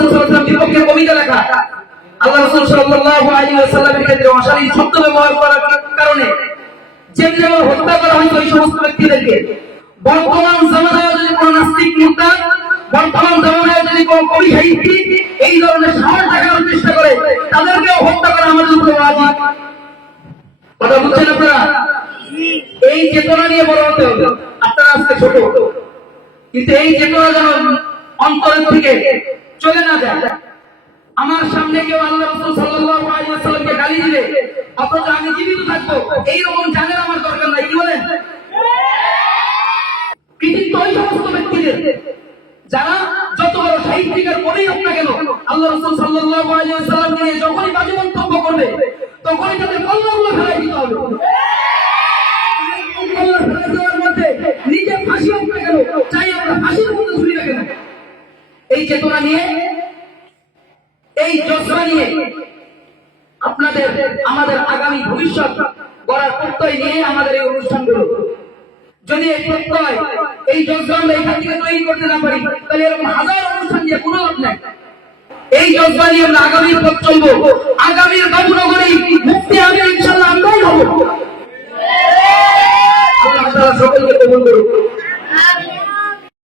রাসূল সাল্লাল্লাহু আলাইহি ওয়াসাল্লাম বিপক্ষে কবিতা লেখা, আল্লাহ রাসূল সাল্লাল্লাহু আলাইহি ওয়াসাল্লামের ক্ষেত্রে অশালীন শব্দ ব্যবহার করার কারণে যেমনি হত্যা করা হয়েছে ওই সমস্ত ব্যক্তিদেরকে, বর্তমান জামানায় যদি কোনো নাস্তিক মুর্তাদ, বর্তমান জামানায় যদি কোনো কবি সাহিত্যিক এই ধরনের সাহস দেখানোর চেষ্টা করে, তাদেরকেও হত্যা করা আমাদের উপরে ওয়াজিব। কথা বুঝছেন আপনারা? এই চেতনা নিয়ে বড় হতে হবে। আপনারা আজকে ছোট, কিন্তু এই চেতনা যেন অন্তরের থেকে চলে না যায়। আমার সামনে কেউ আল্লাহ রাসূল সাল্লাল্লাহু আলাইহি ওয়াসাল্লামকে গালি দিলে অথচ আমি জীবিত থাকবো, এইরকম জানের আমার দরকার নাই। কি বলেন? কৃতিত্ব ওই সমস্ত ব্যক্তিদের যারা যত বড় সাহিত্যিকের কবি হোক না কেন, আল্লাহ রাসূল সাল্লাল্লাহু আলাইহি ওয়াসাল্লামকে নিয়ে যখনই বাজে মন্তব্য করবে তখনই তাদের কল্যাণগুলো ফেলাই দিতে হবে। নিজে ফাঁসি হোক না কেন, চাই আমরা ফাঁসির মধ্যে ঝুলি না কেন, এই চেতনা নিয়ে, এই জজবা নিয়ে আপনাদের আমাদের আগামী ভবিষ্যৎ গড়ার প্রত্যয় নিয়ে আমাদের এই অনুষ্ঠানগুলো। যদি এই প্রত্যয়, এই জজবা আমরা এখান থেকে তৈরি করতে না পারি, তাহলে এরকম হাজার অনুষ্ঠান দিয়ে কোনো লাভ নেই। এই জজবা নিয়ে আমরা আগামীর পথ চলবো। আগামীর বাবুনগরেই